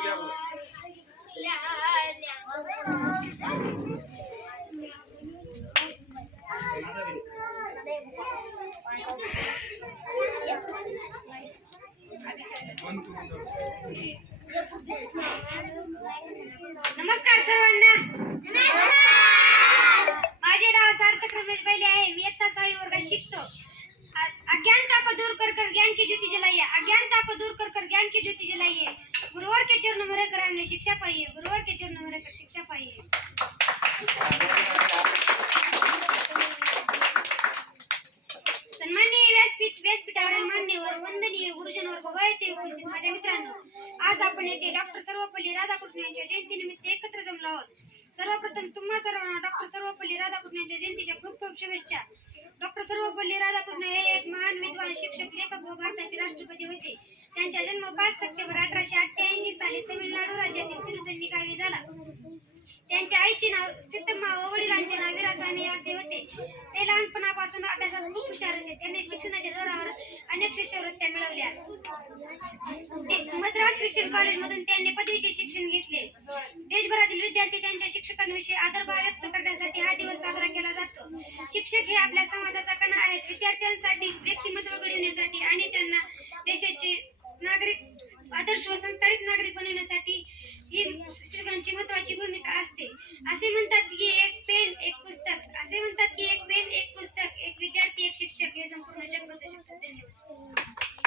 नमस्कार सर्वांना. माझे नाव सार्थक रमेश बैले आहे. मी इयत्ता शिकतो. अज्ञानता को दूर कर कर ज्ञान की ज्योति जलाइए अज्ञानता को दूर कर कर ज्ञान की ज्योति जलाइए गुरुवार के चरणों में रहकर हमने शिक्षा पाई है गुरुवर के चरणों में रहकर शिक्षा पाई है सन्माननीय व्यासपीठ व्यासपीठावरील मान्यवर वंदनीय गुरुजन वर्ग व येथे उपस्थित माझ्या मित्रांनो आज आपण येथे डॉक्टर सर्वपल्ली राधाकृष्ण यांच्या जयंतीनिमित्त एकत्र जमलो आहोत. सर्वप्रथम तुम्हा सर्वांना डॉक्टर सर्वपल्ली राधाकृष्ण यांच्या जयंतीच्या खूप खूप शुभेच्छा. डॉक्टर सर्वपल्ली राधाकृष्ण हे एक महान विद्वान शिक्षक लेखक व भारताचे राष्ट्रपती होते. त्यांचा जन्म पाच सप्टेंबर अठराशे अठ्ठ्याऐंशी साली तमिळनाडू राज्यातील तिरुचंदी गावी झाला. त्यांच्या आईचे नाव सिद्धम्मा व वडिलांचे नाव विरासामी असे होते. ते लहानपणापासून अभ्यासात खूप हुशार होते. त्यांनी शिक्षणाच्या जोरावर अनेक शिष्यवृत्त्या मिळवल्या. ते मद्रास ख्रिश्चन कॉलेजमधून त्यांनी पदवीचे शिक्षण घेतले. विद्यार्थी त्यांच्या शिक्षकांविषयी आदरभाव व्यक्त करण्यासाठी हा दिवस साजरा केला जातो. शिक्षक हे आपल्या समाजाचा कणा आहेत. विद्यार्थ्यांसाठी व्यक्तिमत्व घडविण्यासाठी आणि त्यांना देशाचे नागरिक आदर्श व संस्कारित नागरिक बनवण्यासाठी ही शिक्षकांची महत्वाची भूमिका असते. असे म्हणतात की एक पेन एक पुस्तक. असे म्हणतात की एक पेन एक पुस्तक. एक विद्यार्थी एक शिक्षक हे संपूर्ण जग बदलू शकतात. धन्यवाद.